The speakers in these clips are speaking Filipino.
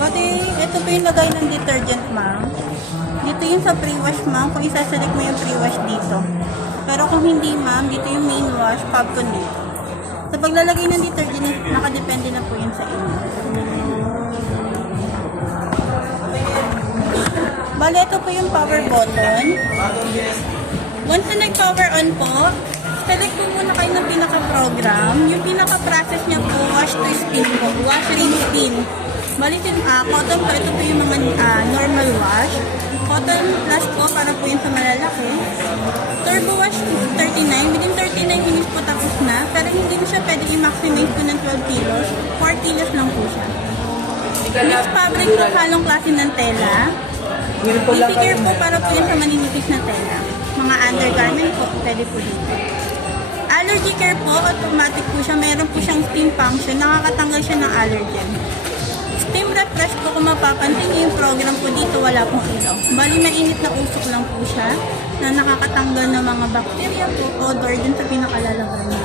Bati, ito po yung lagay ng detergent, ma'am. Dito yung sa pre-wash, ma'am. Kung isaselect mo yung pre-wash dito. Pero kung hindi, ma'am, dito yung main wash, Fabcon dito. Sa paglalagay ng detergent, nakadepende na po yun sa inyo. Bale, ito po yung power button. Once na nag-power on po, select po muna kayo ng pinaka-program. Yung pinaka-process niya po, wash to steam po. Wash, rinse, steam. Balitin, cotton po, ito po yung mga normal wash. Cotton plus po, para po yun sa malalaki. Turbo wash 39. Within 39 minutes po tapos na. Pero hindi mo siya pwede i-maximize po ng 12 kilos. 4 kilos lang po siya. Mixed fabric po, halong klase ng tela. Easy care po, para po yun sa maninipis na tela. Mga undergarment po, pwede po dito. Allergy care po, automatic po siya. Meron po siyang steam function. Nakakatanggal siya ng allergen. Steam refresh po, kung mapapansin niyo yung program po dito, wala pong ilaw. Bali, mainit na usok lang po siya na nakakatanggal ng mga bacteria po, odor dun sa pinakalalagay niya.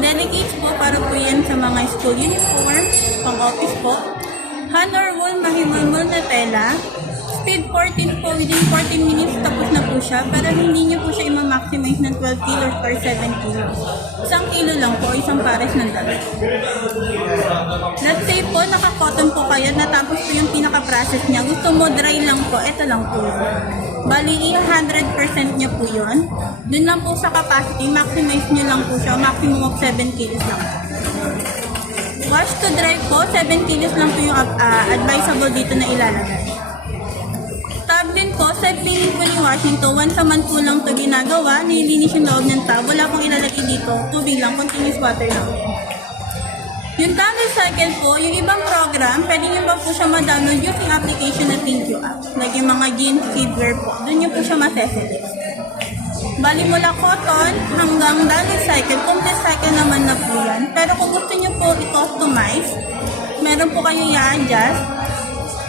Delegates po, para po yan sa mga school uniform, pang office po. Hand or wool, mahimulmul na tela. Speed 14 po, within 14 minutes tapos na po siya, pero hindi niyo po siya i-maximize ng 12 kilos or 7 kilos. Isang kilo lang po, isang pares ng damit. Let's say po, naka-cotton po kayo, natapos po yung pinaka-process niya. Gusto mo dry lang po, ito lang po. Bali, 100% niya po yun. Dun lang po sa capacity, maximize niyo lang po siya, maximum of 7 kilos lang po. Wash to dry po, 7 kilos lang po yung advisable dito na ilalagay. Tab din po, set limit po yung washing to. Once a month po lang ito ginagawa. Nililinis yung loob ng tab. Wala pong ilalagay dito. Tubig lang, continuous water lang. Yung damage cycle po, yung ibang program, pwede nyo ba po siya ma-download using application na ThinQ app. Like yung mga jeans, feedwear po. Doon nyo po siya ma-select. Bali mula cotton hanggang damage cycle, complete cycle naman na po yan. Pero kung gusto nyo po i-customize, meron po kayo i-adjust.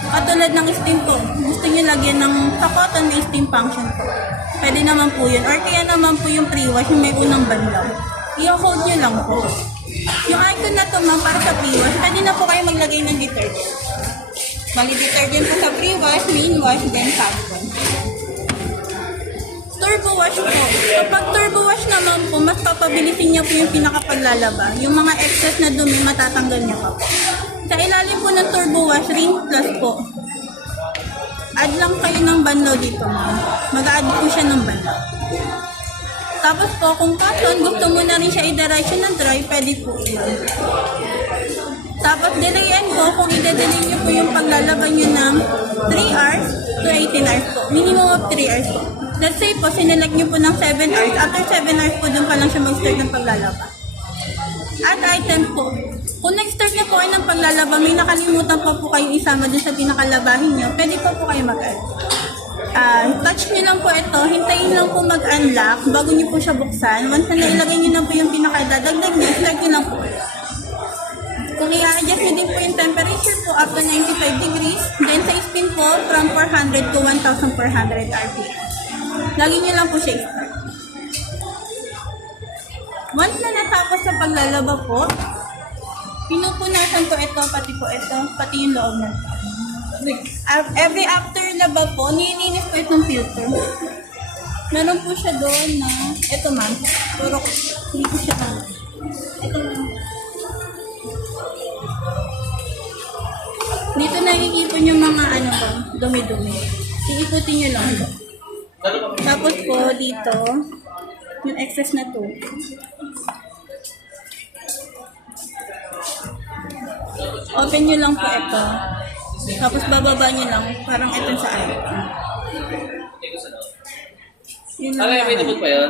Katulad ng steam po, gusto nyo lagyan ng sa cotton may steam function po. Pwede naman po yun. Or kaya naman po yung pre-wash, yung may unang banlaw. I-hold nyo lang po. Yung icon na to, ma'am, para sa pre-wash, pwede na po kayo maglagay ng detergent. Bali detergent po sa pre-wash, main wash, then Fabcon. Turbo wash po. Kapag turbo wash naman po, mas papabilisin niya po yung pinakapaglalaba. Yung mga excess na dumi, matatanggal niya pa po. Sa ilalim po ng turbo wash, rinse plus po. Add lang kayo ng banlaw dito, ma'am. Mag-add po siya ng banlaw. Tapos po, kung cotton, gusto mo na rin siya i-direction ng dry, pwede po yun. Tapos, delayan po, kung i-delay nyo po yung paglalaban nyo ng 3 hours to 18 hours po. Minimum of 3 hours po. Let's say po, sinelect nyo po ng 7 hours. After 7 hours po, dun pa lang siya mag-start ng paglalaba. Add item po. Kung nag-start na po kayo ng paglalaba, may nakalimutan pa po kayong isama dun sa pinakalabahin nyo, pwede pa po kayo mag-add. Touch nyo lang po ito, hintayin lang po mag-unlock bago nyo po siya buksan. Once na nailagay nyo na po yung pinakadadagdag nyo, start nyo lang po. Kung i-adjust nyo din po yung temperature po up to 95 degrees, then sa spin po from 400 to 1,400 RPM. Lagi nyo lang po siya i-start. Once na natapos sa paglalaba po, pinupunasan po ito, pati yung loob ng tab. Every after laba po, nilinis po itong filter. Meron po siya doon na, ito ma'am, puro hindi po siya kami. Ito ma'am. Dito nakikipon yung mga dumi-dumi. Iikutin nyo lang ito. Tapos po dito, yung excess na to. Open nyo lang po ito. Tapos bababa nyo lang. Parang ito sa akin. Yun lang. May tubod pa yun?